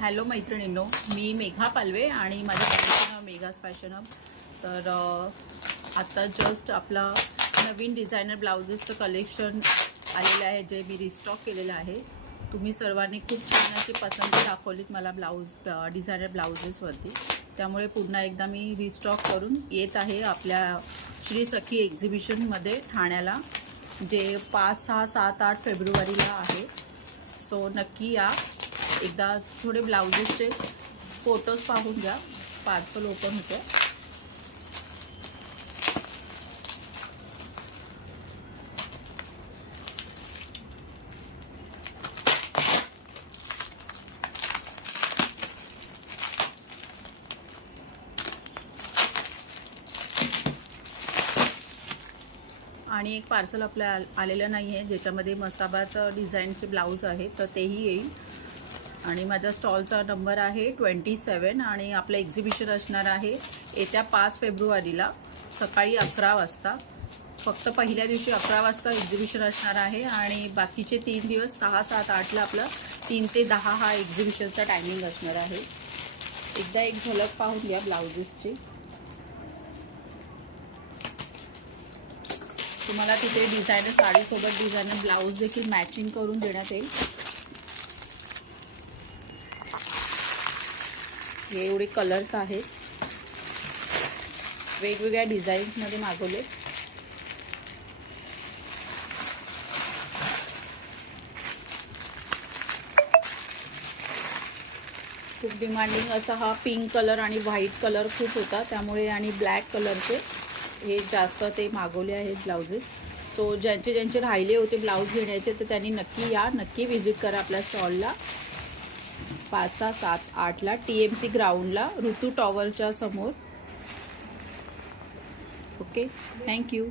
Hello मैत्रिणींनो, मी मेघा पालवे आणि माझं फॅशन नाव मेघाज फॅशन हब. तर आता जस्ट आपला नवीन डिझायनर ब्लाउजेसचं कलेक्शन आलेलं आहे, जे मी रिस्टॉक केलेलं आहे. तुम्ही सर्वांनी खूप छान अशी पसंती दाखवलीत मला डिझायनर ब्लाउजेसवरती. त्यामुळे पुन्हा एकदा मी रिस्टॉक करून येत आहे आपल्या श्री सखी एक्झिबिशनमध्ये ठाण्याला, जे 5, 6, 7, 8 फेब्रुवारीला आहे. सो नक्की या. एकदा थोडे ब्लाउजेसचे फोटोज पाहून घ्या. पार्सल ओपन होतं. आणि एक पार्सल आपल्या आलेलं नाही आहे, ज्याच्यामध्ये मसाबाचं डिझाईनचे ब्लाऊज आहे, तर तेही येईल. आणि माझ्या स्टॉलचा नंबर आहे 27 आणि आपलं एक्झिबिशन असणार आहे येत्या 5 फेब्रुवारीला सकाळी 11 वाजता. फक्त पहिल्या दिवशी 11 वाजता एक्झिबिशन असणार आहे आणि बाकीचे 3 दिवस 6, 7, 8ला आपलं 3 ते 10 हा एक्झिबिशनचा टायमिंग असणार आहे. एकदा एक झलक पाहून घ्या ब्लाउजेसची. तुम्हाला तिथे डिझायनर साडीसोबत डिझायनर ब्लाऊज देखील मॅचिंग करून देण्यात येईल. हे एवढे कलर्स आहेत, वेगवेगळ्या डिझाईन्समध्ये मागवले. खूप डिमांडिंग असा हा पिंक कलर आणि व्हाईट कलर खूप होता, त्यामुळे आणि ब्लॅक कलरचे हे जास्त ते मागवले आहेत ब्लाउजेस. सो ज्यांचे राहिले होते ब्लाऊज घेण्याचे, तर त्यांनी नक्की या, नक्की व्हिजिट करा आपल्या स्टॉलला. 5, 6, 7, 8ला TMC ग्राउंडला, ऋतू टॉवरच्या समोर. Okay, thank you.